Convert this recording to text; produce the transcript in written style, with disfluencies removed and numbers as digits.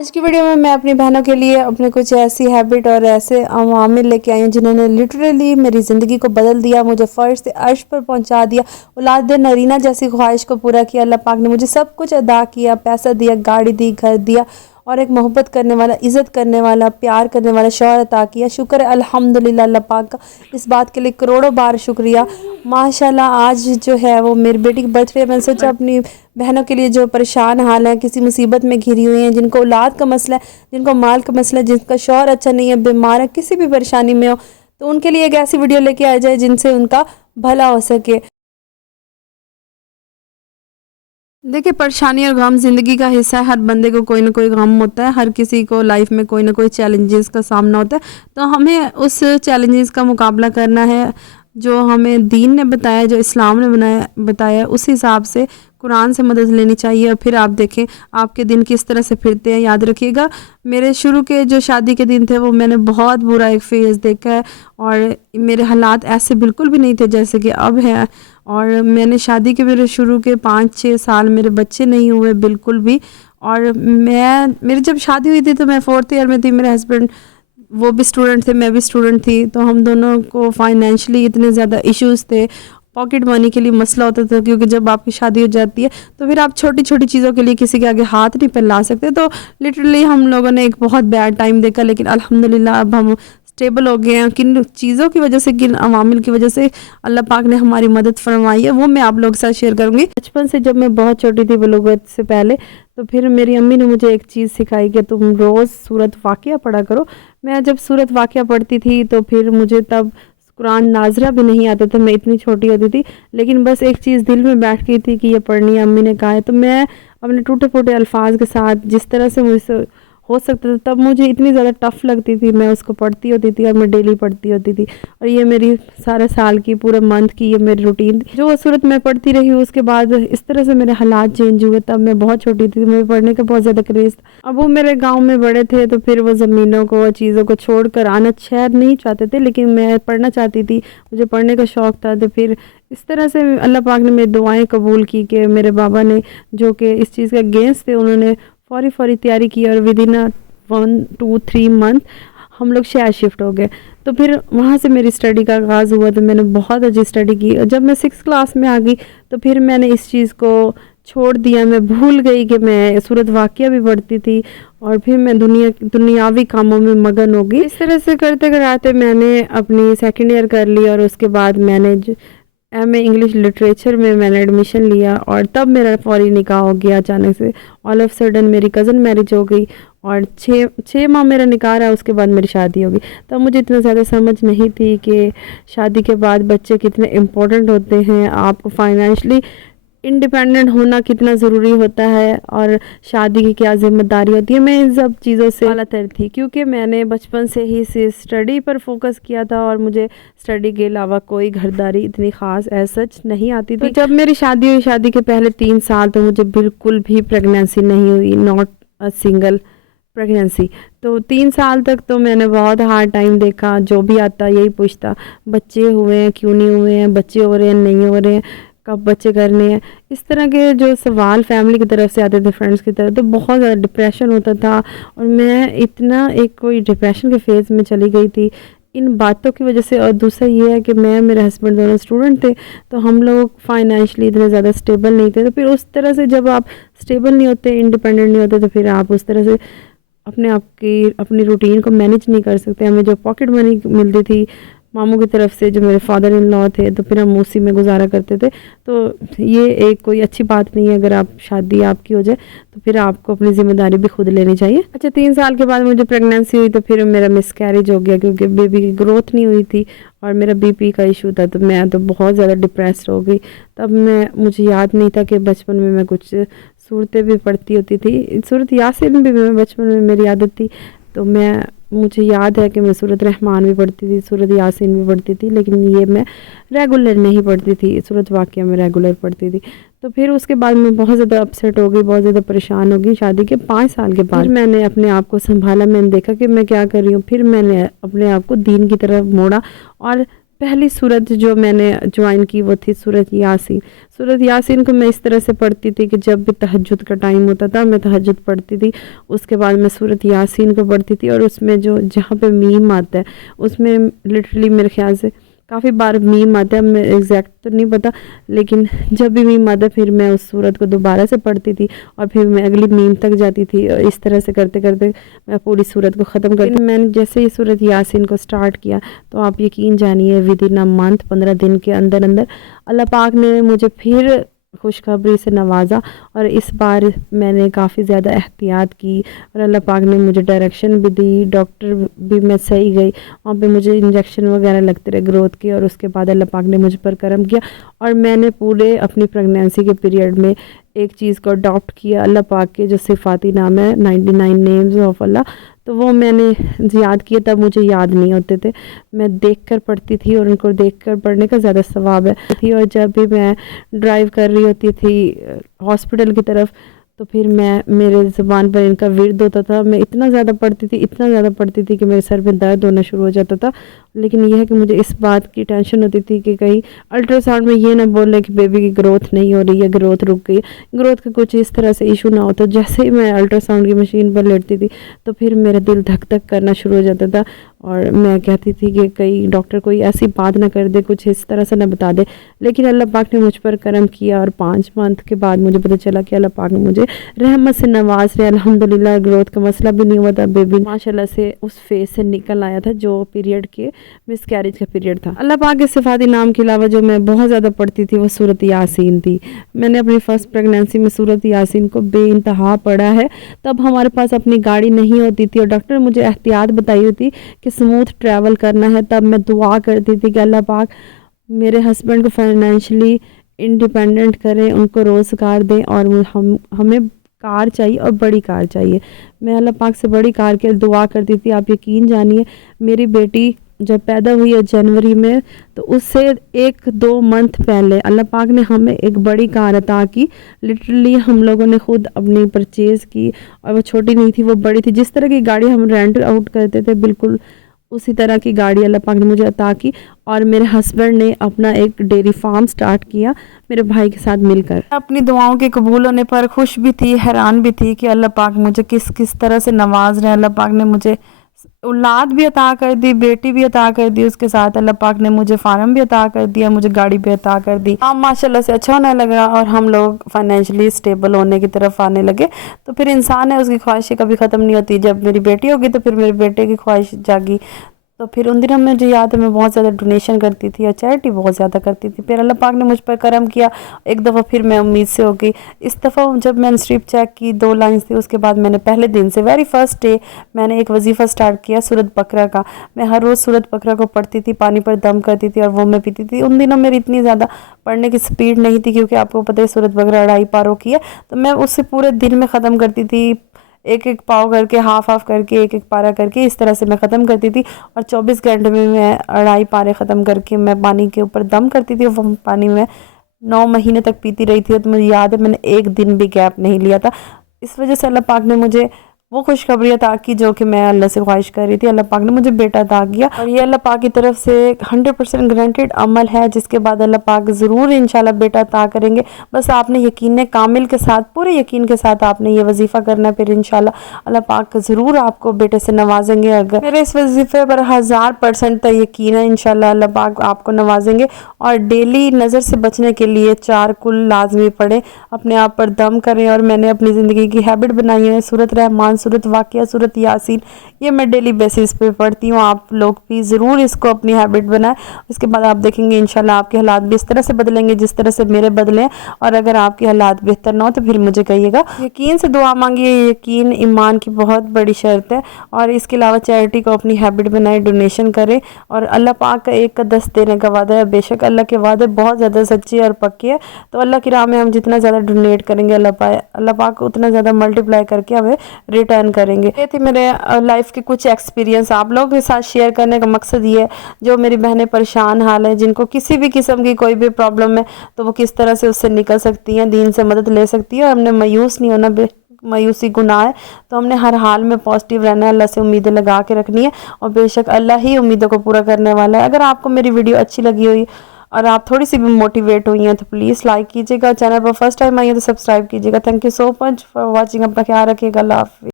आज की वीडियो में मैं अपनी बहनों के लिए अपने कुछ ऐसी हैबिट और ऐसे अवामिल लेके आई हूँ जिन्होंने लिटरली मेरी ज़िंदगी को बदल दिया, मुझे फ़र्श से अर्श पर पहुँचा दिया, औलाद नरीना जैसी ख्वाहिश को पूरा किया। अल्लाह पाक ने मुझे सब कुछ अदा किया, पैसा दिया, गाड़ी दी, घर दिया और एक मोहब्बत करने वाला, इज़्ज़त करने वाला, प्यार करने वाला शौहर अता किया। शुक्र है अल्हम्दुलिल्लाह अल्लाह पाक का, इस बात के लिए करोड़ों बार शुक्रिया। माशाल्लाह आज जो है वो मेरी बेटी की बर्थडे, मैंने सोचा अपनी बहनों के लिए जो परेशान हाल है, किसी मुसीबत में घिरी हुई हैं, जिनको औलाद का मसला है, जिनको माल का मसला है, जिनका शौहर अच्छा नहीं है, बीमार है, किसी भी परेशानी में हो, तो उनके लिए एक ऐसी वीडियो लेके आ जाए जिनसे उनका भला हो सके। देखिए, परेशानी और गम ज़िंदगी का हिस्सा है। हर बंदे को कोई ना कोई गम होता है, हर किसी को लाइफ में कोई ना कोई चैलेंजेस का सामना होता है। तो हमें उस चैलेंजेस का मुकाबला करना है जो हमें दीन ने बताया, जो इस्लाम ने बताया, उस हिसाब से कुरान से मदद लेनी चाहिए। और फिर आप देखें आपके दिन किस तरह से फिरते हैं। याद रखिएगा, मेरे शुरू के जो शादी के दिन थे वो मैंने बहुत बुरा एक फेज़ देखा है और मेरे हालात ऐसे बिल्कुल भी नहीं थे जैसे कि अब है। और मैंने शादी के मेरे शुरू के 5-6 साल मेरे बच्चे नहीं हुए बिल्कुल भी। और मेरी जब शादी हुई थी तो मैं 4th ईयर में थी, मेरे हस्बैंड वो भी स्टूडेंट थे, मैं भी स्टूडेंट थी। तो हम दोनों को फाइनेंशियली इतने ज़्यादा इश्यूज़ थे, पॉकेट मनी के लिए मसला होता था, क्योंकि जब आपकी शादी हो जाती है तो फिर आप छोटी छोटी चीज़ों के लिए किसी के आगे हाथ नहीं फैला सकते। तो लिटरली हम लोगों ने एक बहुत बैड टाइम देखा, लेकिन अल्हम्दुलिल्लाह अब हम स्टेबल हो गए हैं। किन चीज़ों की वजह से, किन अवामिल की वजह से अल्लाह पाक ने हमारी मदद फरमाई है, वो मैं आप लोग के साथ शेयर करूँगी। बचपन से जब मैं बहुत छोटी थी, बलूगत से पहले, तो फिर मेरी अम्मी ने मुझे एक चीज़ सिखाई कि तुम रोज़ सूरत वाक़िया पढ़ा करो। मैं जब सूरत वाक़िया पढ़ती थी तो फिर मुझे तब कुरान नाज़रा भी नहीं आता था, मैं इतनी छोटी होती थी, लेकिन बस एक चीज़ दिल में बैठ गई थी कि ये पढ़नी है, अम्मी ने कहा है। तो मैं अपने टूटे फूटे अल्फाज के साथ जिस तरह से मुझसे हो सकता था, तब मुझे इतनी ज़्यादा टफ़ लगती थी, मैं उसको पढ़ती होती थी और मैं डेली पढ़ती होती थी। और ये मेरी सारे साल की, पूरे मंथ की ये मेरी रूटीन थी। जो सूरत मैं पढ़ती रही, उसके बाद इस तरह से मेरे हालात चेंज हुए। तब मैं बहुत छोटी थी, मुझे पढ़ने का बहुत ज़्यादा क्रेज़ था। अब वो मेरे गाँव में बड़े थे, तो फिर वो ज़मीनों को, चीज़ों को छोड़ कर आना शायद नहीं चाहते थे, लेकिन मैं पढ़ना चाहती थी, मुझे पढ़ने का शौक़ था। तो फिर इस तरह से अल्लाह पाक ने मेरी दुआएं कबूल की कि मेरे बाबा ने, जो कि इस चीज़ के अगेंस्ट थे, उन्होंने फ़ौरी तैयारी की और विदिन 1-2-3 मंथ हम लोग शहर शिफ्ट हो गए। तो फिर वहाँ से मेरी स्टडी का आगाज़ हुआ। तो मैंने बहुत अच्छी स्टडी की और जब मैं 6th क्लास में आ गई तो फिर मैंने इस चीज़ को छोड़ दिया। मैं भूल गई कि मैं सूरत वाक़िया भी पढ़ती थी और फिर मैं दुनियावी कामों में मगन हो गई। इस तरह से करते कराते मैंने अपनी 2nd ईयर कर ली और उसके बाद मैंने MA इंग्लिश लिटरेचर में मैंने एडमिशन लिया। और तब मेरा फौरी निकाह हो गया अचानक से। ऑल ऑफ सडन मेरी कज़न मैरिज हो गई और 6 माह मेरा निकाह रहा, उसके बाद मेरी शादी हो गई। तब मुझे इतना ज़्यादा समझ नहीं थी कि शादी के बाद बच्चे कितने इम्पोर्टेंट होते हैं, आपको फाइनेंशली इंडिपेंडेंट होना कितना ज़रूरी होता है और शादी की क्या ज़िम्मेदारी होती है। मैं इन सब चीज़ों से बालातर थी, क्योंकि मैंने बचपन से ही स्टडी पर फोकस किया था और मुझे स्टडी के अलावा कोई घरदारी इतनी ख़ास सच नहीं आती थी। तो जब मेरी शादी हुई, शादी के पहले 3 साल तो मुझे बिल्कुल भी प्रेगनेंसी नहीं हुई, नॉट अ सिंगल प्रेगनेंसी। तो 3 साल तक तो मैंने बहुत हार्ड टाइम देखा। जो भी आता यही पूछता, बच्चे हुए हैं क्यों नहीं हुए हैं, बच्चे हो रहे हैं नहीं हो रहे हैं, कब बच्चे करने हैं। इस तरह के जो सवाल फैमिली की तरफ से आते थे, फ्रेंड्स की तरफ, तो बहुत ज़्यादा डिप्रेशन होता था और मैं इतना एक कोई डिप्रेशन के फेज़ में चली गई थी इन बातों की वजह से। और दूसरा ये है कि मैं, मेरे हस्बैंड दोनों स्टूडेंट थे, तो हम लोग फाइनेंशियली इतने ज़्यादा स्टेबल नहीं थे। तो फिर उस तरह से जब आप स्टेबल नहीं होते, इंडिपेंडेंट नहीं होते, तो फिर आप उस तरह से अपनी रूटीन को मैनेज नहीं कर सकते। हमें जो पॉकेट मनी मिलती थी मामू की तरफ से, जो मेरे फादर इन लॉ थे, तो फिर हम उसी में गुजारा करते थे। तो ये एक कोई अच्छी बात नहीं है। अगर आप शादी आपकी हो जाए तो फिर आपको अपनी ज़िम्मेदारी भी खुद लेनी चाहिए। अच्छा, 3 साल के बाद मुझे प्रेगनेंसी हुई, तो फिर मेरा मिसकैरेज हो गया, क्योंकि बेबी की ग्रोथ नहीं हुई थी और मेरा BP का इशू था। तो मैं तो बहुत ज़्यादा डिप्रेस्ड हो गई। तब मुझे याद नहीं था कि बचपन में मैं कुछ सूरतें भी पढ़ती होती थी। सूरत यासीन भी मैं बचपन में मेरी आदत थी। तो मुझे याद है कि मैं सूरत रहमान भी पढ़ती थी, सूरत यासीन भी पढ़ती थी, लेकिन ये मैं रेगुलर नहीं पढ़ती थी। सूरत वाक़िया में रेगुलर पढ़ती थी। तो फिर उसके बाद मैं बहुत ज़्यादा अपसेट हो गई, बहुत ज़्यादा परेशान हो गई। शादी के 5 साल के बाद मैंने अपने आप को संभाला, मैंने देखा कि मैं क्या कर रही हूँ। फिर मैंने अपने आप को दीन की तरफ मोड़ा और पहली सूरत जो मैंने ज्वाइन की वो थी सूरत यासीन। सूरत यासीन को मैं इस तरह से पढ़ती थी कि जब भी तहज्जुद का टाइम होता था मैं तहज्जुद पढ़ती थी, उसके बाद मैं सूरत यासीन को पढ़ती थी। और उसमें जो जहाँ पे मीम आता है उसमें लिटरली मेरे ख्याल से काफ़ी बार मीम आता है, मैं एग्जैक्ट तो नहीं पता, लेकिन जब भी मीम आता फिर मैं उस सूरत को दोबारा से पढ़ती थी और फिर मैं अगली मीम तक जाती थी। और इस तरह से करते करते मैं पूरी सूरत को ख़त्म करती। मैंने जैसे ही सूरत यासीन को स्टार्ट किया तो आप यकीन जानिए विद इन अ मंथ 15 दिन के अंदर अंदर अल्लाह पाक ने मुझे फिर खुशखबरी से नवाजा। और इस बार मैंने काफ़ी ज़्यादा एहतियात की और अल्लाह पाक ने मुझे डायरेक्शन भी दी, डॉक्टर भी मैं सही गई, वहाँ पे मुझे इंजेक्शन वगैरह लगते रहे ग्रोथ के। और उसके बाद अल्लाह पाक ने मुझ पर करम किया और मैंने पूरे अपनी प्रेगनेंसी के पीरियड में एक चीज़ को अडॉप्ट किया, अल्लाह पाक के जो सिफाती नाम है 99 नेम्स ऑफ अल्लाह, तो वो मैंने याद किए। तब मुझे याद नहीं होते थे, मैं देखकर पढ़ती थी और उनको देखकर पढ़ने का ज़्यादा सवाब है। और जब भी मैं ड्राइव कर रही होती थी हॉस्पिटल की तरफ तो फिर मैं मेरे ज़ुबान पर इनका विर्द होता था। मैं इतना ज़्यादा पढ़ती थी कि मेरे सर में दर्द होना शुरू हो जाता था। लेकिन यह है कि मुझे इस बात की टेंशन होती थी कि कहीं अल्ट्रासाउंड में ये ना बोले कि बेबी की ग्रोथ नहीं हो रही है, ग्रोथ रुक गई, ग्रोथ का कुछ इस तरह से इशू ना हो। तो जैसे ही मैं अल्ट्रासाउंड की मशीन पर लेटती थी तो फिर मेरा दिल धक धक करना शुरू हो जाता था और मैं कहती थी कि कहीं डॉक्टर कोई ऐसी बात ना कर दे, कुछ इस तरह से ना बता दे। लेकिन अल्लाह पाक ने मुझ पर करम किया और 5 मंथ के बाद मुझे पता चला कि अल्लाह पाक ने मुझे रहमत से नवाज रहे। अल्हम्दुलिल्लाह ग्रोथ का मसला भी नहीं हुआ था, बेबी माशाल्लाह से उस फेज से निकल आया था जो पीरियड के मिसकैरेज का पीरियड था। अल्लाह पाक के सिफाती नाम के अलावा जो मैं बहुत ज़्यादा पढ़ती थी वो सूरत यासीन थी। मैंने अपनी फ़र्स्ट प्रेगनेंसी में सूरत यासीन को बेइंतहा पढ़ा है। तब हमारे पास अपनी गाड़ी नहीं होती थी और डॉक्टर ने मुझे एहतियात बताई होती कि स्मूथ ट्रैवल करना है। तब मैं दुआ करती थी कि अल्लाह पाक मेरे हस्बैंड को फाइनेंशियली इंडिपेंडेंट करें, उनको रोज़गार दें और हमें कार चाहिए और बड़ी कार चाहिए। मैं अल्लाह पाक से बड़ी कार के दुआ करती थी। आप यकीन जानिए मेरी बेटी जब पैदा हुई है जनवरी में तो उससे 1-2 मंथ पहले अल्लाह पाक ने हमें एक बड़ी कार अता की। लिटरली हम लोगों ने खुद अपनी परचेज़ की और वो छोटी नहीं थी, वो बड़ी थी। जिस तरह की गाड़ी हम रेंट आउट करते थे बिल्कुल उसी तरह की गाड़ी अल्लाह पाक ने मुझे अता की। और मेरे हस्बैंड ने अपना एक डेयरी फार्म स्टार्ट किया मेरे भाई के साथ मिलकर। अपनी दुआओं के कबूल होने पर खुश भी थी, हैरान भी थी कि अल्लाह पाक मुझे किस किस तरह से नवाज रहे। अल्लाह पाक ने मुझे औलाद भी अता कर दी, बेटी भी अता कर दी, उसके साथ अल्लाह पाक ने मुझे फार्म भी अता कर दिया, मुझे गाड़ी भी अता कर दी। काम माशाल्लाह से अच्छा होने लगा और हम लोग फाइनेंशियली स्टेबल होने की तरफ आने लगे। तो फिर इंसान है, उसकी ख्वाहिशें कभी ख़त्म नहीं होती। जब मेरी बेटी होगी तो फिर मेरे बेटे की ख्वाहिश जागी। तो फिर उन दिनों में मुझे याद है मैं बहुत ज़्यादा डोनेशन करती थी और चैरिटी बहुत ज़्यादा करती थी। फिर अल्लाह पाक ने मुझ पर करम किया, एक दफ़ा फिर मैं उम्मीद से हो गई। इस दफ़ा जब मैंने स्ट्रिप चेक की 2 लाइन्स थी, उसके बाद मैंने पहले दिन से वेरी फर्स्ट डे मैंने एक वजीफ़ा स्टार्ट किया सूरत बकरा का। मैं हर रोज़ सूरत बकरा को पढ़ती थी, पानी पर दम करती थी और वो मैं पीती थी। उन दिनों मेरी इतनी ज़्यादा पढ़ने की स्पीड नहीं थी क्योंकि आपको पता है सूरत बकरा 2.5 पारों की है। तो मैं उससे पूरे दिन में ख़त्म करती थी, एक एक पाव करके, हाफ करके, एक एक पारा करके, इस तरह से मैं ख़त्म करती थी। और 24 घंटे में मैं 2.5 पारे ख़त्म करके मैं पानी के ऊपर दम करती थी। वो पानी में 9 महीने तक पीती रही थी। तो मुझे याद है मैंने एक दिन भी गैप नहीं लिया था। इस वजह से अल्लाह पाक ने मुझे वो खुशखबरी अता की जो कि मैं अल्लाह से ख्वाहिश कर रही थी। अल्लाह पाक ने मुझे बेटा अता किया और ये अल्लाह पाक की तरफ से 100% ग्रांटेड अमल है, जिसके बाद अल्लाह पाक ज़रूर इंशाल्लाह बेटा अता करेंगे। बस आपने यकीन कामिल के साथ, पूरे यकीन के साथ आपने ये वजीफ़ा करना है, फिर इंशाल्लाह अल्लाह पाक ज़रूर आपको बेटे से नवाजेंगे। अगर मेरे इस वजीफ़े पर 1000% तक यकीन है इंशाल्लाह अल्लाह पाक आपको नवाजेंगे। और डेली नज़र से बचने के लिए 4 कुल लाजमी पढ़ें, अपने आप पर दम करें। और मैंने अपनी ज़िंदगी की हैबिट बनाई है सूरत रहमान, सूरत वाक़िया, सूरत यासीन, ये मैं डेली बेसिस पे पढ़ती हूँ। आप लोग भी ज़रूर इसको अपनी हैबिट बनाएं। उसके बाद आप देखेंगे इंशाल्लाह आपके हालात भी इस तरह से बदलेंगे जिस तरह से मेरे बदले हैं। और अगर आपके हालात बेहतर ना हो तो फिर मुझे कहिएगा। यकीन से दुआ मांगिए, यकीन ईमान की बहुत बड़ी शर्त है। और इसके अलावा चैरिटी को अपनी हैबिट बनाए, डोनेशन करें। और अल्लाह पाक का एक का 10 देने का वादा है। बेशक अल्लाह के वादे बहुत ज़्यादा सच्चे और पक्के हैं। तो अल्लाह की राह में हम जितना ज़्यादा डोनेट करेंगे अल्लाह पाक उतना ज़्यादा मल्टीप्लाई करके हमें रिटर्न करेंगे। ये थे मेरे लाइफ के कुछ एक्सपीरियंस, आप लोगों के साथ शेयर करने का मकसद ये है जो मेरी बहनें परेशान हाल है, जिनको किसी भी किस्म की कोई भी प्रॉब्लम है तो वो किस तरह से उससे निकल सकती हैं, दीन से मदद ले सकती है। और हमने मायूस नहीं होना, मायूसी गुनाह है। तो हमने हर हाल में पॉजिटिव रहना है, अल्लाह से उम्मीदें लगा के रखनी है और बेशक अल्लाह ही उम्मीदों को पूरा करने वाला है। अगर आपको मेरी वीडियो अच्छी लगी हुई और आप थोड़ी सी भी मोटिवेट हुई हैं तो प्लीज़ लाइक कीजिएगा, चैनल पर फर्स्ट टाइम आई है तो सब्सक्राइब कीजिएगा। Thank you so much for watching. अपना ख्याल रखिएगा। अल्लाह हाफ़िज़।